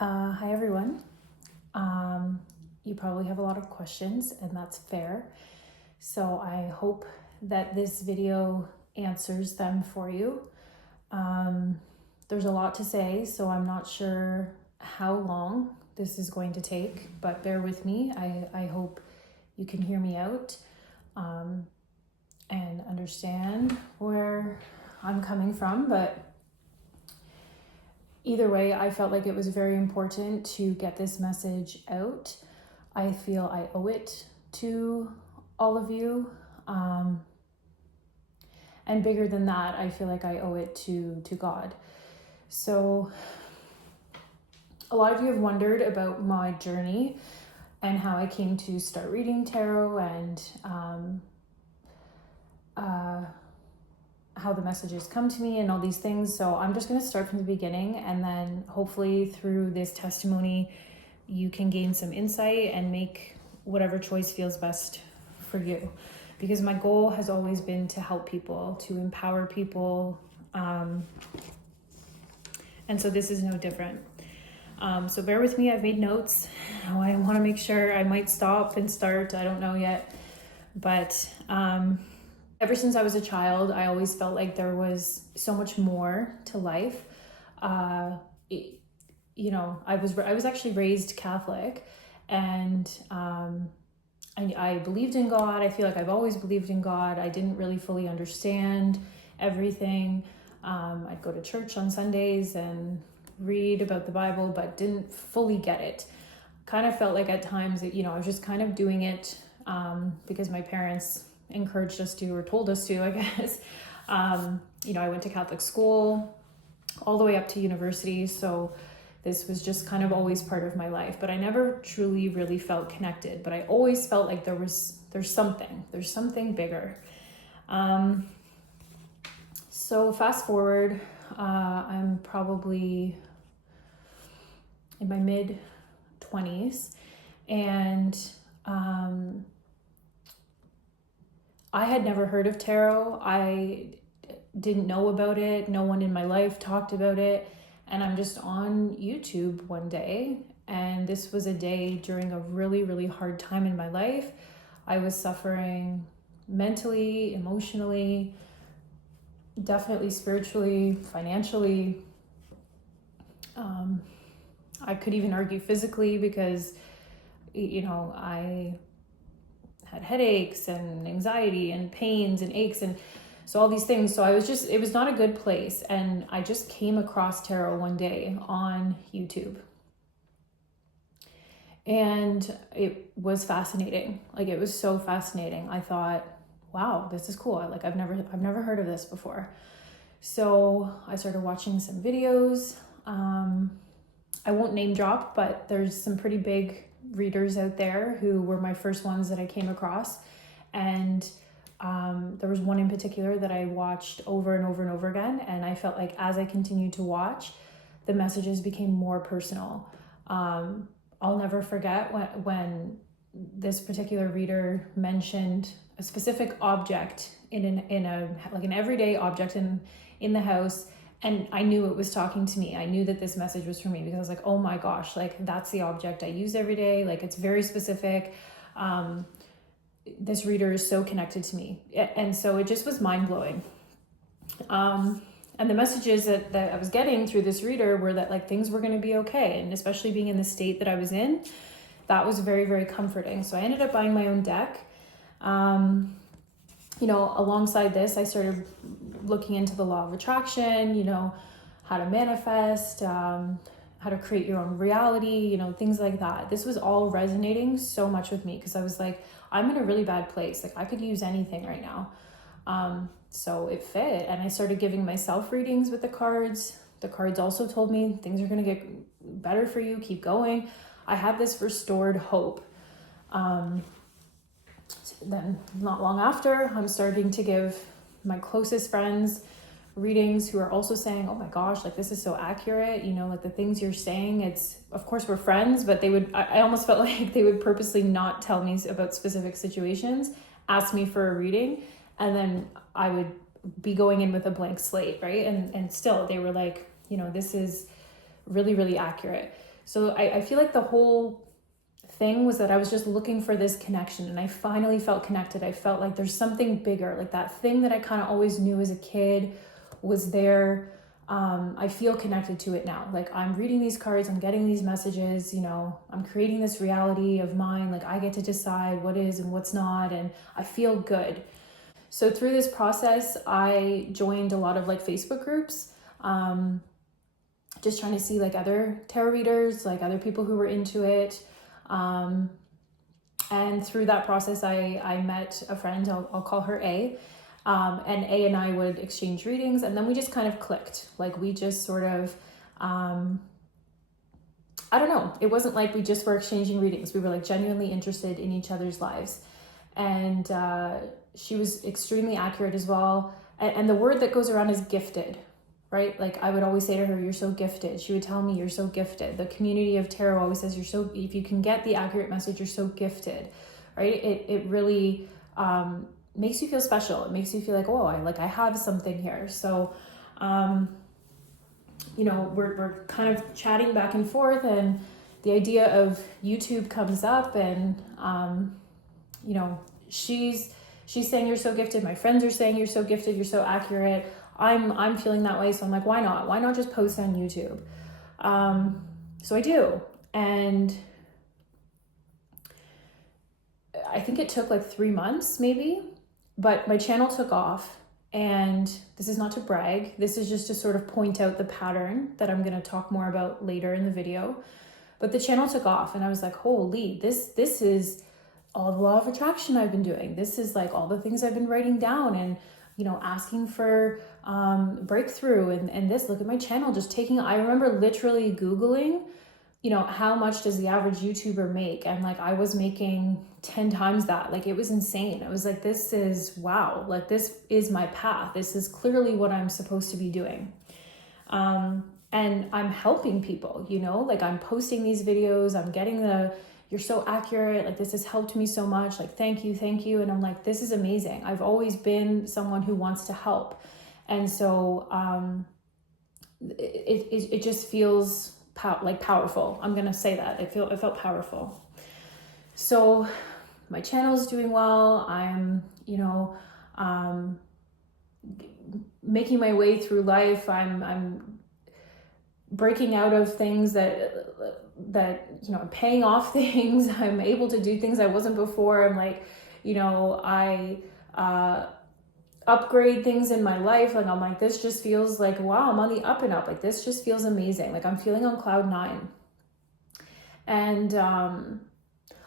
Hi everyone. You probably have a lot of questions, and that's fair. So I hope that this video answers them for you. There's a lot to say, so I'm not sure how long this is going to take, but bear with me. I hope you can hear me out and understand where I'm coming from, but either way, I felt like it was very important to get this message out. I feel I owe it to all of you. And bigger than that, I feel like I owe it to God. So a lot of you have wondered about my journey and how I came to start reading tarot and how the messages come to me and all these things. So I'm just going to start from the beginning, and then hopefully through this testimony you can gain some insight and make whatever choice feels best for you, because my goal has always been to help people, to empower people, and so this is no different. So bear with me, I've made notes. I want to make sure. I might stop and start, I don't know yet, but ever since I was a child, I always felt like there was so much more to life. I was actually raised Catholic, and I believed in God. I feel like I've always believed in God. I didn't really fully understand everything. I'd go to church on Sundays and read about the Bible, but didn't fully get it. Kind of felt like at times that, I was just kind of doing it because my parents encouraged us to, or told us to, I guess. I went to Catholic school all the way up to university, so this was just kind of always part of my life, but I never truly really felt connected. But I always felt like there's something bigger. So fast forward, I'm probably in my mid 20s, and I had never heard of tarot. I didn't know about it. No one in my life talked about it. And I'm just on YouTube one day, and this was a day during a really, really hard time in my life. I was suffering mentally, emotionally, definitely spiritually, financially. I could even argue physically, because, I had headaches and anxiety and pains and aches and so all these things. So it was not a good place. And I just came across tarot one day on YouTube. And it was fascinating. Like, it was so fascinating. I thought, wow, this is cool. I've never heard of this before. So I started watching some videos. I won't name drop, but there's some pretty big readers out there who were my first ones that I came across. And there was one in particular that I watched over and over and over again. And I felt like as I continued to watch, the messages became more personal. I'll never forget when this particular reader mentioned a specific object in an everyday object in the house. And I knew it was talking to me. I knew that this message was for me, because I was like, oh my gosh, like, that's the object I use every day. Like, it's very specific. This reader is so connected to me. And so it just was mind-blowing. And the messages that I was getting through this reader were that, like, things were going to be okay. And especially being in the state that I was in, that was very, very comforting. So I ended up buying my own deck. Alongside this, I started looking into the law of attraction, how to manifest, how to create your own reality, things like that. This was all resonating so much with me, because I was like, I'm in a really bad place. Like, I could use anything right now. So it fit. And I started giving myself readings with the cards. The cards also told me things are going to get better for you. Keep going. I had this restored hope. Then not long after, I'm starting to give my closest friends readings who are also saying, oh my gosh, like, this is so accurate, like, the things you're saying. It's, of course, we're friends, but I almost felt like they would purposely not tell me about specific situations, ask me for a reading, and then I would be going in with a blank slate, right? And still they were like, this is really, really accurate. So I feel like the whole thing was that I was just looking for this connection, and I finally felt connected. I felt like there's something bigger, like that thing that I kind of always knew as a kid was there. I feel connected to it now. Like I'm reading these cards, I'm getting these messages, you know, I'm creating this reality of mine. Like I get to decide what is and what's not, and I feel good. So through this process, I joined a lot of like Facebook groups, just trying to see like other tarot readers, like other people who were into it. And through that process, I met a friend, I'll call her A. And A and I would exchange readings, and then we just kind of clicked. Like we just sort of, I don't know, it wasn't like we just were exchanging readings. We were like genuinely interested in each other's lives. And she was extremely accurate as well. And the word that goes around is gifted, right? Like I would always say to her, you're so gifted. She would tell me, you're so gifted. The community of tarot always says, if you can get the accurate message, you're so gifted, right? It really makes you feel special. It makes you feel like, oh, I have something here. So, you know, we're kind of chatting back and forth, and the idea of YouTube comes up, and, you know, she's saying you're so gifted. My friends are saying you're so gifted. You're so accurate. I'm feeling that way. So I'm like, why not? Why not just post on YouTube? So I do. And I think it took like 3 months maybe, but my channel took off. And this is not to brag. This is just to sort of point out the pattern that I'm going to talk more about later in the video. But the channel took off, and I was like, holy, this is all the law of attraction I've been doing. This is like all the things I've been writing down, and, you know, asking for breakthrough, and this, look at my channel, just taking, I remember literally Googling, you know, how much does the average YouTuber make? And like, I was making 10 times that. Like, it was insane. I was like, this is, wow, like this is my path. This is clearly what I'm supposed to be doing. And I'm helping people, you know, like I'm posting these videos, I'm getting you're so accurate, like this has helped me so much, like thank you. And I'm like, this is amazing. I've always been someone who wants to help. And so it just feels powerful. I'm gonna say that. It felt powerful. So my channel is doing well. I'm, you know, making my way through life. I'm breaking out of things that you know, paying off things. I'm able to do things I wasn't before. I'm like, you know, I upgrade things in my life. Like I'm like, this just feels like, wow, I'm on the up and up. Like this just feels amazing. Like I'm feeling on cloud 9. And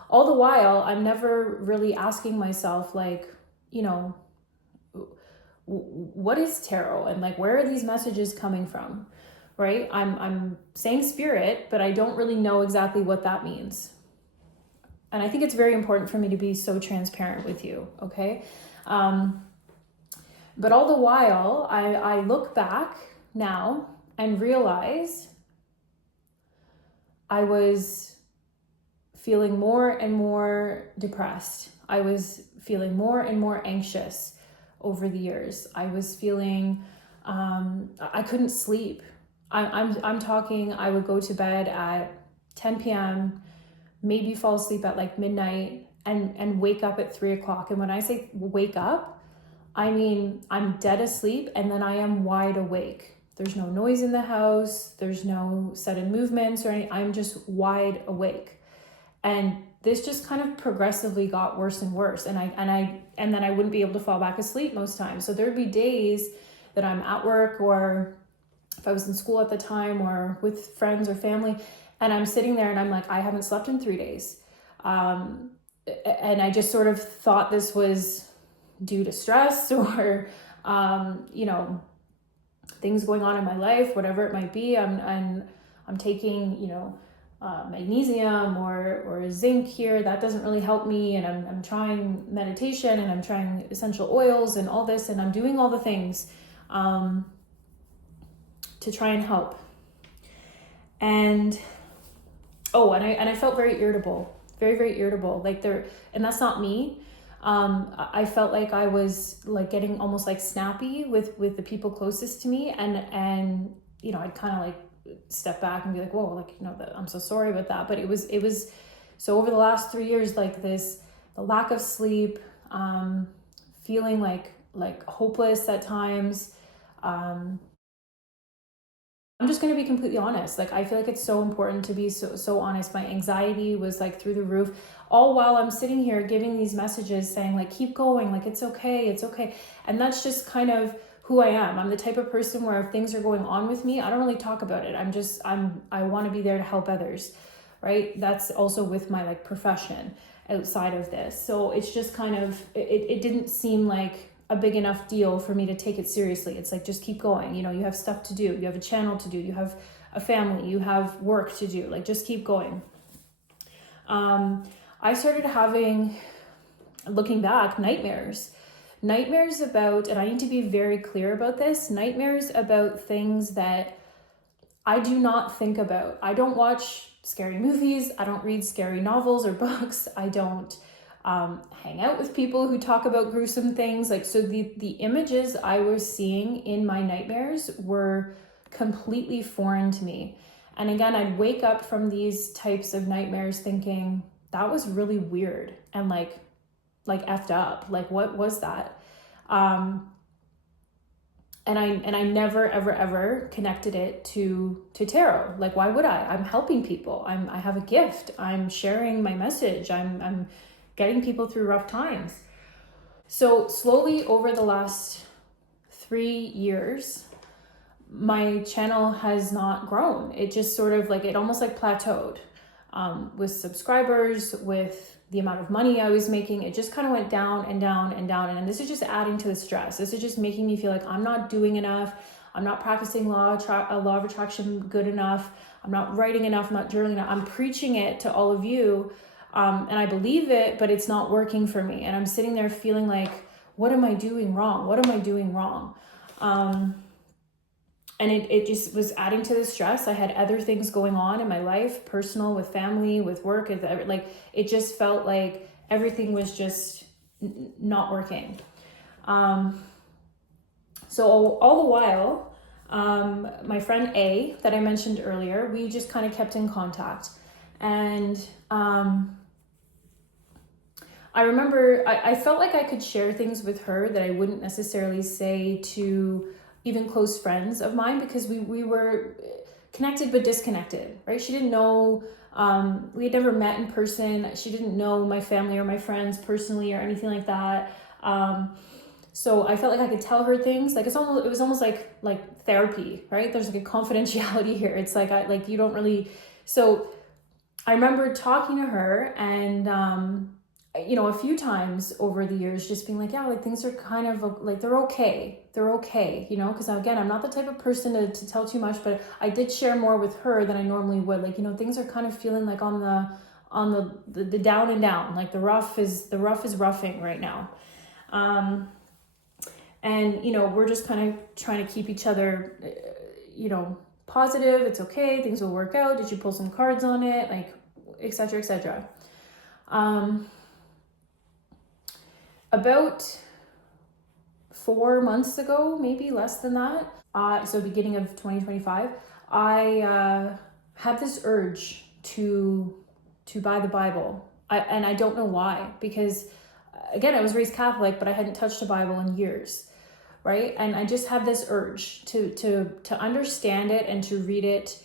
all the while, I'm never really asking myself, like, you know, what is tarot, and like, where are these messages coming from? Right? I'm saying spirit, but I don't really know exactly what that means. And I think it's very important for me to be so transparent with you, okay? But all the while, I look back now and realize I was feeling more and more depressed. I was feeling more and more anxious over the years. I was feeling, I couldn't sleep. I'm talking, I would go to bed at 10 p.m., maybe fall asleep at like midnight, and wake up at 3 o'clock. And when I say wake up, I mean, I'm dead asleep and then I am wide awake. There's no noise in the house. There's no sudden movements or anything. I'm just wide awake. And this just kind of progressively got worse and worse. And then I wouldn't be able to fall back asleep most times. So there'd be days that I'm at work, or if I was in school at the time, or with friends or family, and I'm sitting there and I'm like, I haven't slept in 3 days. And I just sort of thought this was due to stress or, you know, things going on in my life, whatever it might be. I'm taking, you know, magnesium or zinc here. That doesn't really help me. And I'm trying meditation, and I'm trying essential oils and all this, and I'm doing all the things to try and help. And I felt very irritable, very, very irritable. Like and that's not me. I felt like I was like getting almost like snappy with the people closest to me, and you know, I'd kind of like step back and be like, whoa, like, I'm so sorry about that. But it was, so over the last 3 years, like the lack of sleep, feeling like hopeless at times. I'm just going to be completely honest. Like, I feel like it's so important to be so honest. My anxiety was like through the roof, all while I'm sitting here giving these messages saying like, keep going, like, it's okay. And that's just kind of who I am. I'm the type of person where if things are going on with me, I don't really talk about it. I want to be there to help others, right? That's also with my like profession outside of this. So it's just kind of, it didn't seem like a big enough deal for me to take it seriously. It's like, just keep going. You have stuff to do. You have a channel to do. You have a family. You have work to do. Like, just keep going. I started having, looking back, nightmares about, and I need to be very clear about this, nightmares about things that I do not think about. I don't watch scary movies. I don't read scary novels or books. I don't hang out with people who talk about gruesome things. Like, so the images I was seeing in my nightmares were completely foreign to me. And again, I'd wake up from these types of nightmares thinking, that was really weird and like effed up. Like, what was that? And I never ever connected it to tarot. Like, why would I? I'm helping people. I have a gift. I'm sharing my message. I'm getting people through rough times. So slowly over the last 3 years, my channel has not grown. It just sort of like, it almost like plateaued, with subscribers, with the amount of money I was making. It just kind of went down and down and down. And this is just adding to the stress. This is just making me feel like I'm not doing enough. I'm not practicing law of attraction good enough. I'm not writing enough. I'm not journaling enough. I'm preaching it to all of you. And I believe it, but it's not working for me. And I'm sitting there feeling like, what am I doing wrong? What am I doing wrong? And it just was adding to the stress. I had other things going on in my life, personal, with family, with work. Like, it just felt like everything was just not working. So all the while, my friend A that I mentioned earlier, we just kind of kept in contact. And I remember I felt like I could share things with her that I wouldn't necessarily say to even close friends of mine, because we were connected but disconnected, right? She didn't know, we had never met in person. She didn't know my family or my friends personally or anything like that. So I felt like I could tell her things. Like, it was almost like therapy, right? There's like a confidentiality here. It's like, you don't really, so I remember talking to her and, a few times over the years, just being like, yeah, like, things are kind of like, they're okay, because again, I'm not the type of person to tell too much, but I did share more with her than I normally would. Like, things are kind of feeling like on the down and down, like the rough is roughing right now. And, we're just kind of trying to keep each other, positive. It's okay. Things will work out. Did you pull some cards on it? Like, et cetera, et cetera. About 4 months ago, maybe less than that, so beginning of 2025, I had this urge to buy the Bible. And I don't know why, because again, I was raised Catholic, but I hadn't touched a Bible in years, right? And I just had this urge to understand it and to read it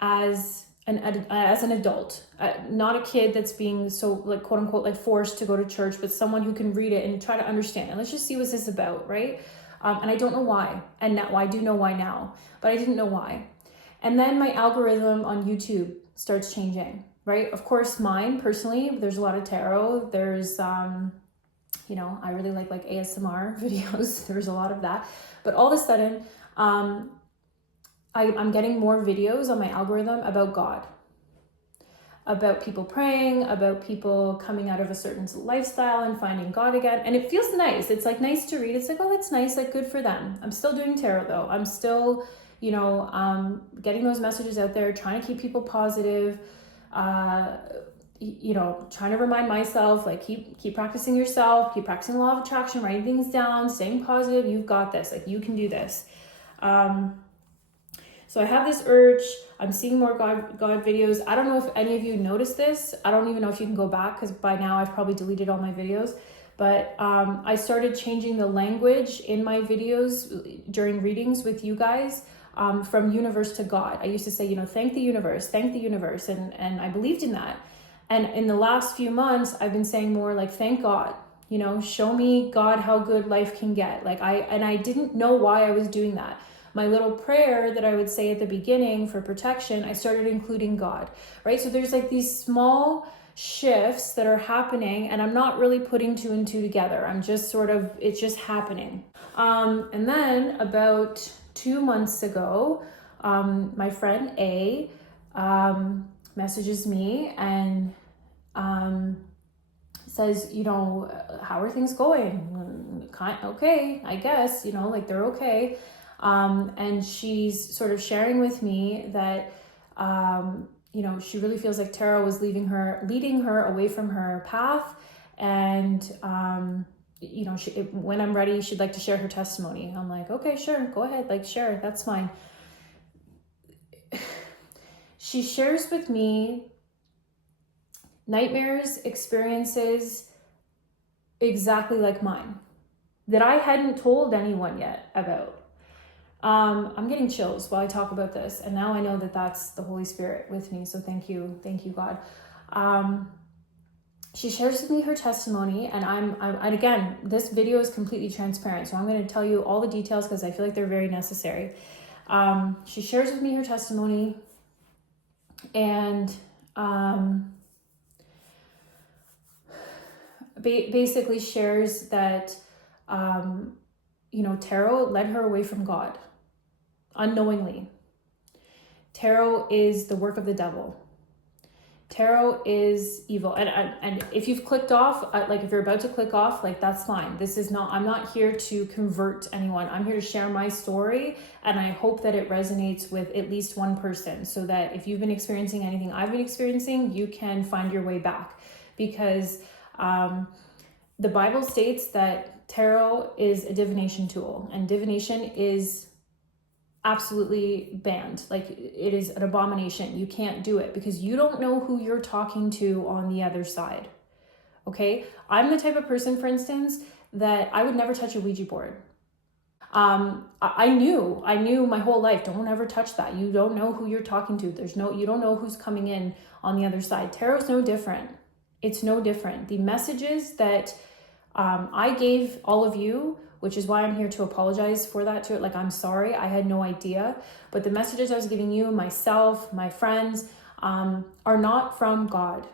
as an adult, not a kid that's being so, like, quote unquote, like, forced to go to church, but someone who can read it and try to understand. And let's just see what's this about, right? And I don't know why. And now I do know why now, but I didn't know why. And then my algorithm on YouTube starts changing, right? Of course, mine personally, there's a lot of tarot. There's, I really like ASMR videos. There's a lot of that. But all of a sudden, I'm getting more videos on my algorithm about God, about people praying, about people coming out of a certain lifestyle and finding God again. And it feels nice. It's like nice to read. It's like, oh, that's nice. Like, good for them. I'm still doing tarot though. I'm still, getting those messages out there, trying to keep people positive, trying to remind myself, like, keep practicing yourself, keep practicing law of attraction, writing things down, staying positive. You've got this. Like, you can do this. So I have this urge. I'm seeing more God videos. I don't know if any of you noticed this. I don't even know if you can go back, because by now I've probably deleted all my videos. But I started changing the language in my videos during readings with you guys, from universe to God. I used to say, you know, thank the universe, and I believed in that. And in the last few months, I've been saying more like, thank God, you know, show me, God, how good life can get. Like I didn't know why I was doing that. My little prayer that I would say at the beginning for protection, I started including God, right? So there's like these small shifts that are happening, and I'm not really putting two and two together. I'm just sort of, it's just happening. And then about 2 months ago, my friend A messages me and says, you know, how are things going? Okay, I guess, you know, like they're okay. And she's sort of sharing with me that, you know, she really feels like tarot was leading her away from her path. And, you know, when I'm ready, she'd like to share her testimony. I'm like, okay, sure, go ahead, like share, that's fine. She shares with me nightmares, experiences exactly like mine that I hadn't told anyone yet about. I'm getting chills while I talk about this, and now I know that that's the Holy Spirit with me. So thank you, God. She shares with me her testimony, and and again, this video is completely transparent, so I'm going to tell you all the details because I feel like they're very necessary. She shares with me her testimony, and basically shares that, you know, tarot led her away from God unknowingly. Tarot is the work of the devil. Tarot is evil. And if you've clicked off, like if you're about to click off, like that's fine. I'm not here to convert anyone. I'm here to share my story, and I hope that it resonates with at least one person, so that if you've been experiencing anything I've been experiencing, you can find your way back. Because the Bible states that tarot is a divination tool, and divination is absolutely banned. Like, it is an abomination. You can't do it because you don't know who you're talking to on the other side. Okay? I'm the type of person, for instance, that I would never touch a Ouija board. I knew my whole life, don't ever touch that. You don't know who you're talking to. You don't know who's coming in on the other side. Tarot's no different. It's no different. The messages that I gave all of you, which is why I'm here to apologize for that too. Like, I'm sorry, I had no idea. But the messages I was giving you, myself, my friends, are not from God.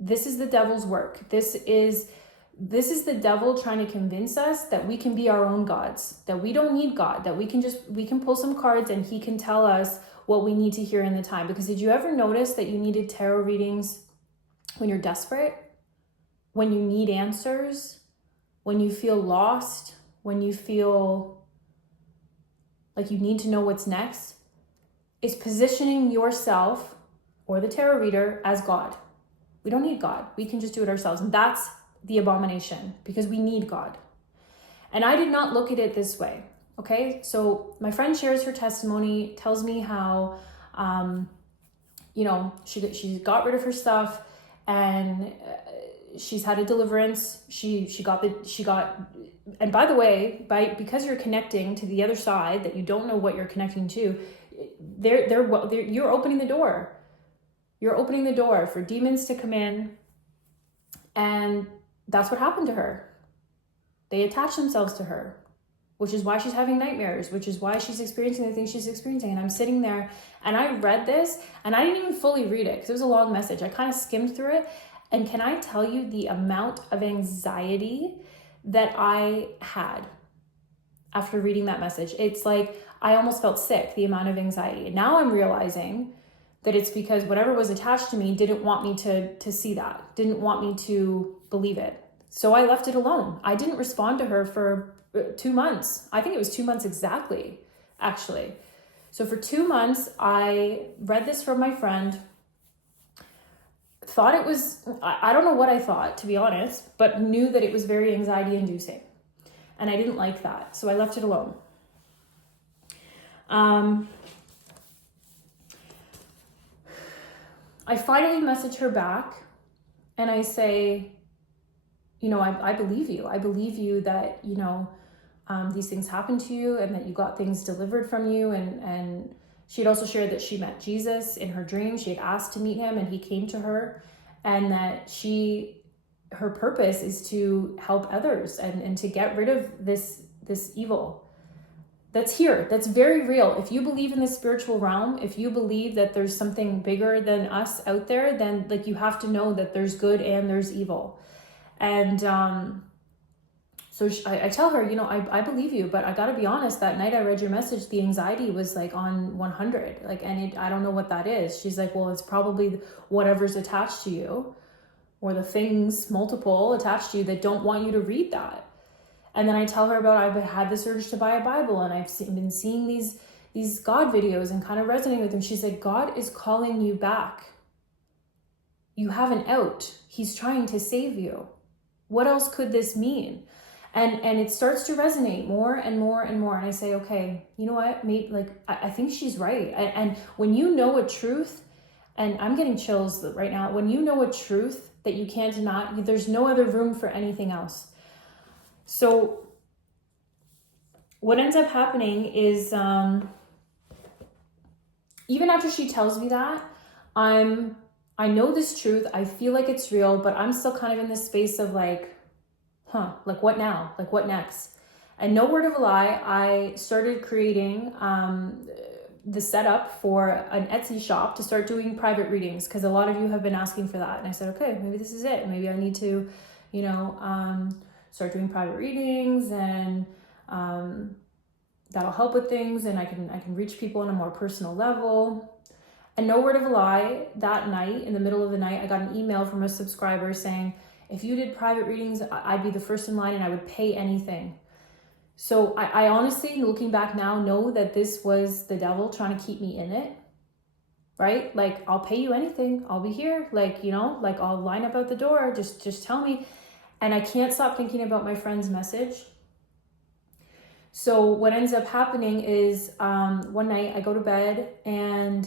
This is the devil's work. This is the devil trying to convince us that we can be our own gods, that we don't need God, that we can pull some cards and he can tell us what we need to hear in the time. Because did you ever notice that you needed tarot readings when you're desperate? When you need answers? When you feel lost, when you feel like you need to know what's next? Is positioning yourself or the tarot reader as God. We don't need God. We can just do it ourselves. And that's the abomination, because we need God. And I did not look at it this way. Okay. So my friend shares her testimony, tells me how, you know, she got rid of her stuff, and she's had a deliverance. She got, and by the way, because you're connecting to the other side that you don't know what you're connecting to, you're opening the door. You're opening the door for demons to come in, and that's what happened to her. They attach themselves to her, which is why she's having nightmares, which is why she's experiencing the things she's experiencing. And I'm sitting there, and I read this, and I didn't even fully read it because it was a long message. I kind of skimmed through it. And can I tell you the amount of anxiety that I had after reading that message? It's like I almost felt sick, the amount of anxiety. And now I'm realizing that it's because whatever was attached to me didn't want me to see that, didn't want me to believe it. So I left it alone. I didn't respond to her for 2 months. I think it was 2 months exactly, actually. So for 2 months, I read this from my friend, thought it was, I don't know what I thought, to be honest, but knew that it was very anxiety inducing. And I didn't like that. So I left it alone. I finally message her back and I say, you know, I believe you. I believe you that, you know, these things happened to you and that you got things delivered from you. And she had also shared that she met Jesus in her dream. She had asked to meet him and he came to her, and that her purpose is to help others and to get rid of this evil that's here, that's very real. If you believe in the spiritual realm, if you believe that there's something bigger than us out there, then like you have to know that there's good and there's evil. And so I tell her, you know, I believe you, but I gotta be honest, that night I read your message, the anxiety was like on 100, like, and I don't know what that is. She's like, well, it's probably whatever's attached to you, or the things multiple attached to you that don't want you to read that. And then I tell her about, I've had this urge to buy a Bible, and I've been seeing these God videos and kind of resonating with them. She's like, God is calling you back. You have an out. He's trying to save you. What else could this mean? And it starts to resonate more and more and more. And I say, okay, you know what? Maybe, like, I think she's right. And when you know a truth, and I'm getting chills right now, when you know a truth that you can't deny, there's no other room for anything else. So what ends up happening is, even after she tells me that, I know this truth, I feel like it's real, but I'm still kind of in this space of like, like what now? Like what next? And no word of a lie, I started creating the setup for an Etsy shop to start doing private readings, because a lot of you have been asking for that. And I said, okay, maybe this is it. Maybe I need to, you know, start doing private readings, and that'll help with things, and I can reach people on a more personal level. And no word of a lie, that night, in the middle of the night, I got an email from a subscriber saying, if you did private readings, I'd be the first in line and I would pay anything. So I honestly, looking back now, know that this was the devil trying to keep me in it, right? Like, I'll pay you anything. I'll be here. Like, you know, like I'll line up out the door. Just tell me. And I can't stop thinking about my friend's message. So what ends up happening is one night I go to bed, and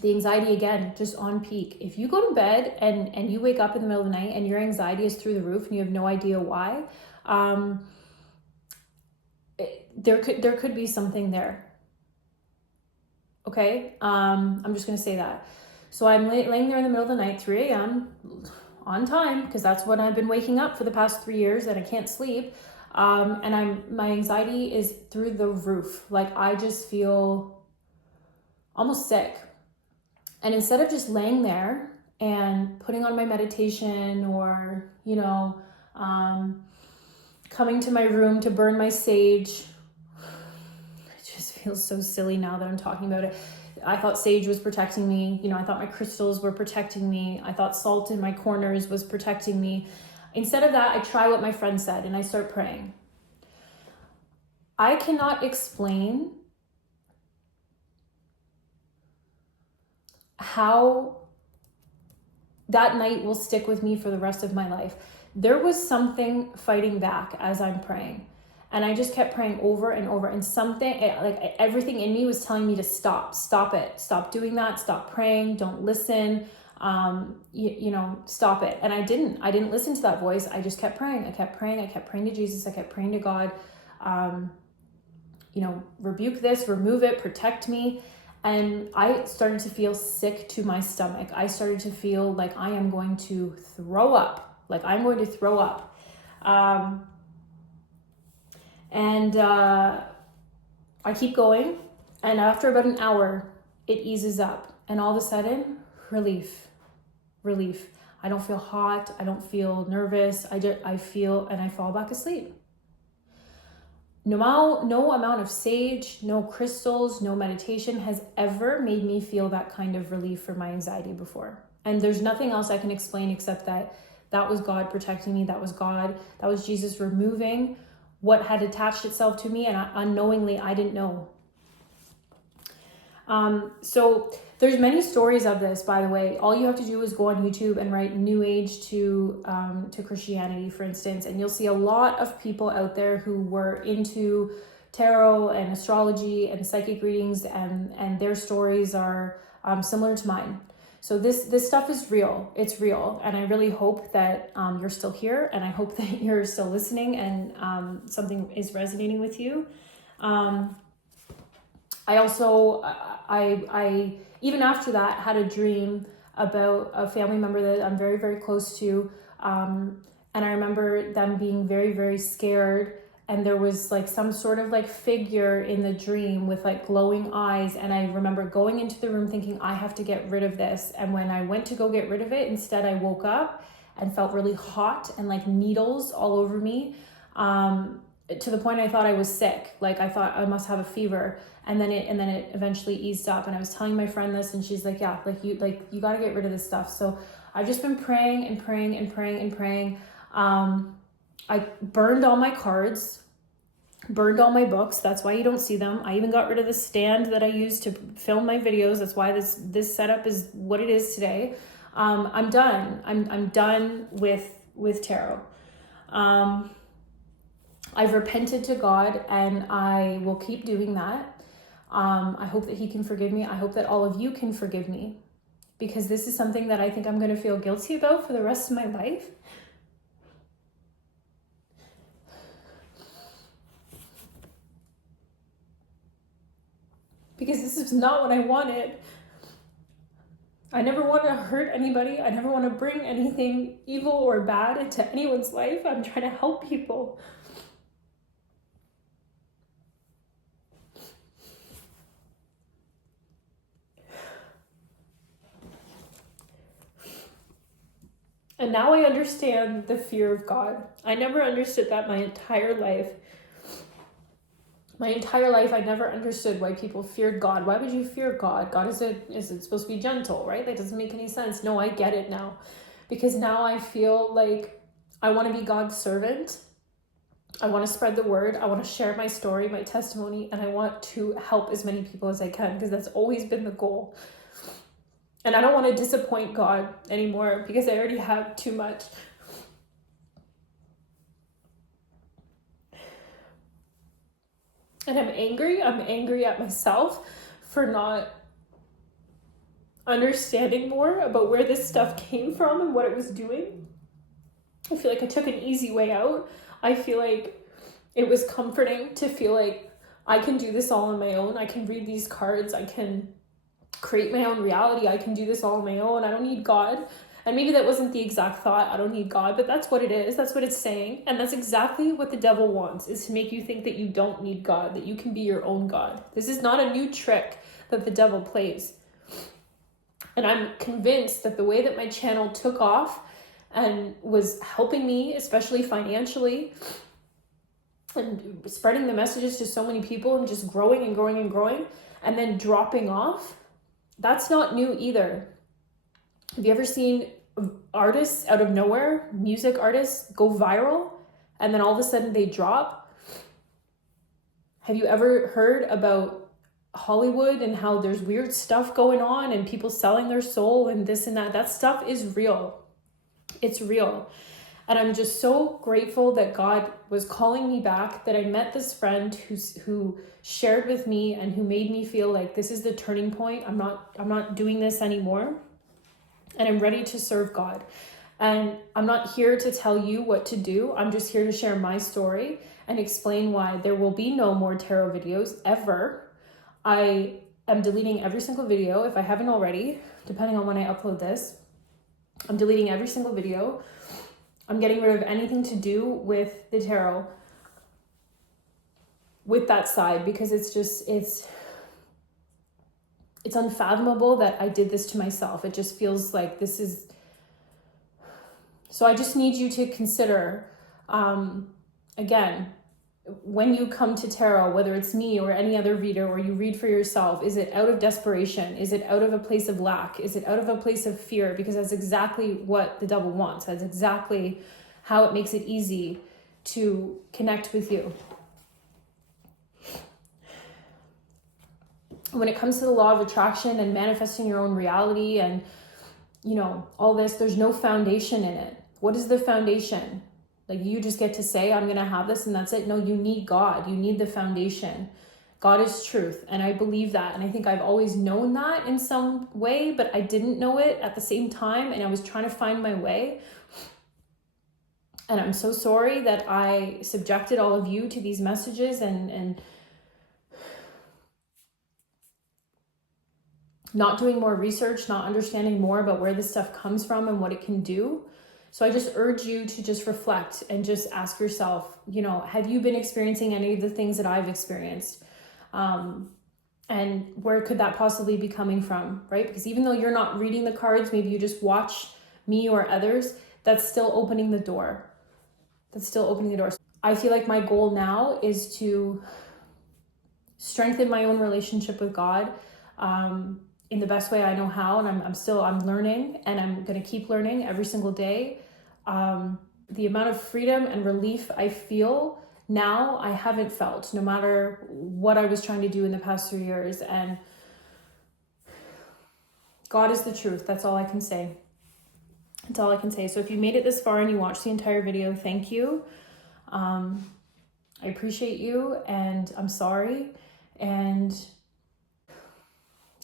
the anxiety again, just on peak. If you go to bed and you wake up in the middle of the night and your anxiety is through the roof and you have no idea why, there could be something there. Okay, I'm just gonna say that. So I'm laying there in the middle of the night, 3 a.m. on time, because that's when I've been waking up for the past 3 years, and I can't sleep. And my anxiety is through the roof. Like, I just feel almost sick. And instead of just laying there and putting on my meditation, or, you know, coming to my room to burn my sage, it just feels so silly now that I'm talking about it. I thought sage was protecting me. You know, I thought my crystals were protecting me. I thought salt in my corners was protecting me. Instead of that, I try what my friend said and I start praying. I cannot explain how that night will stick with me for the rest of my life. There was something fighting back as I'm praying. And I just kept praying over and over, and something, like everything in me was telling me to stop it, stop doing that, stop praying, don't listen, you know, stop it. And I didn't listen to that voice. I just kept praying. I kept praying to Jesus. I kept praying to God, you know, rebuke this, remove it, protect me. And I started to feel sick to my stomach. I started to feel like I am going to throw up, And I keep going, and after about an hour, it eases up, and all of a sudden, relief. I don't feel hot. I don't feel nervous. I feel, and I fall back asleep. No amount of sage, no crystals, no meditation has ever made me feel that kind of relief for my anxiety before. And there's nothing else I can explain except that was God protecting me. That was God. That was Jesus removing what had attached itself to me, and unknowingly I didn't know. So there's many stories of this, by the way. All you have to do is go on YouTube and write New Age to Christianity, for instance, and you'll see a lot of people out there who were into tarot and astrology and psychic readings, and their stories are similar to mine. So this stuff is real. It's real. And I really hope that you're still here, and I hope that you're still listening, and something is resonating with you. I also, I even after that had a dream about a family member that I'm very, very close to. And I remember them being very, very scared. And there was like some sort of like figure in the dream with like glowing eyes. And I remember going into the room thinking, I have to get rid of this. And when I went to go get rid of it, instead I woke up and felt really hot and like needles all over me. To the point I thought I was sick. Like I thought I must have a fever. And then it eventually eased up. And I was telling my friend this, and she's like, yeah, you got to get rid of this stuff. So I've just been praying and praying and praying and praying. I burned all my cards, burned all my books. That's why you don't see them. I even got rid of the stand that I used to film my videos. That's why this setup is what it is today. I'm done. I'm done with tarot. I've repented to God, and I will keep doing that. I hope that he can forgive me. I hope that all of you can forgive me, because this is something that I think I'm going to feel guilty about for the rest of my life. Because this is not what I wanted. I never want to hurt anybody. I never want to bring anything evil or bad into anyone's life. I'm trying to help people. And now I understand the fear of God. I never understood that my entire life. My entire life, I never understood why people feared God. Why would you fear God? God is it supposed to be gentle, right? That doesn't make any sense. No, I get it now. Because now I feel like I want to be God's servant. I want to spread the word. I want to share my story, my testimony, and I want to help as many people as I can, because that's always been the goal. And I don't want to disappoint God anymore, because I already have too much. And I'm angry. I'm angry at myself for not understanding more about where this stuff came from and what it was doing. I feel like I took an easy way out. I feel like it was comforting to feel like I can do this all on my own. I can read these cards. I can create my own reality. I can do this all on my own. I don't need God. And maybe that wasn't the exact thought, I don't need God, but that's what it is. That's what it's saying. And that's exactly what the devil wants, is to make you think that you don't need God, that you can be your own God. This is not a new trick that the devil plays. And I'm convinced that the way that my channel took off and was helping me, especially financially, and spreading the messages to so many people and just growing and growing and growing, and then dropping off, that's not new either. Have you ever seen artists out of nowhere, music artists, go viral and then all of a sudden they drop? Have you ever heard about Hollywood and how there's weird stuff going on and people selling their soul and this and that? That stuff is real. It's real. And I'm just so grateful that God was calling me back, that I met this friend who shared with me and who made me feel like this is the turning point. I'm not doing this anymore. And I'm ready to serve God. And I'm not here to tell you what to do. I'm just here to share my story and explain why there will be no more tarot videos ever. I am deleting every single video, if I haven't already, depending on when I upload this. I'm deleting every single video. I'm getting rid of anything to do with the tarot, with that side, because it's unfathomable that I did this to myself. It just feels like this is... So I just need you to consider, again, when you come to tarot, whether it's me or any other reader, or you read for yourself, is it out of desperation? Is it out of a place of lack? Is it out of a place of fear? Because that's exactly what the devil wants. That's exactly how it makes it easy to connect with you. When it comes to the law of attraction and manifesting your own reality and, all this, there's no foundation in it. What is the foundation? Like, you just get to say, I'm going to have this and that's it. No, you need God. You need the foundation God is truth, and I believe that, and I think I've always known that in some way, but I didn't know it at the same time, and I was trying to find my way. And I'm so sorry that I subjected all of you to these messages and not doing more research, not understanding more about where this stuff comes from and what it can do. So I just urge you to just reflect and just ask yourself, have you been experiencing any of the things that I've experienced? And where could that possibly be coming from, right? Because even though you're not reading the cards, maybe you just watch me or others, that's still opening the door. That's still opening the door. I feel like my goal now is to strengthen my own relationship with God in the best way I know how. And I'm learning, and I'm going to keep learning every single day. The amount of freedom and relief I feel now, I haven't felt, no matter what I was trying to do in the past 3 years. And God is the truth. That's all I can say. That's all I can say. So if you made it this far and you watched the entire video, thank you. I appreciate you, and I'm sorry. And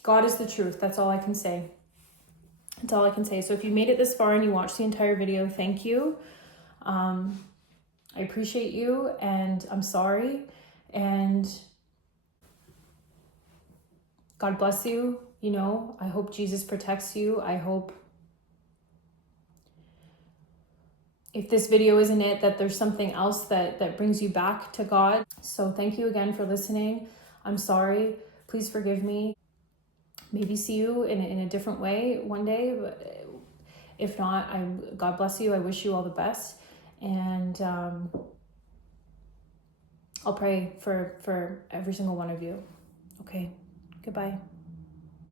God is the truth. That's all I can say. That's all I can say. So if you made it this far and you watched the entire video, thank you. I appreciate you, and I'm sorry. And God bless you. I hope Jesus protects you. I hope if this video isn't it, that there's something else that brings you back to God. So thank you again for listening. I'm sorry. Please forgive me. Maybe see you in a different way one day. But if not, God bless you. I wish you all the best. And I'll pray for every single one of you. Okay. Goodbye.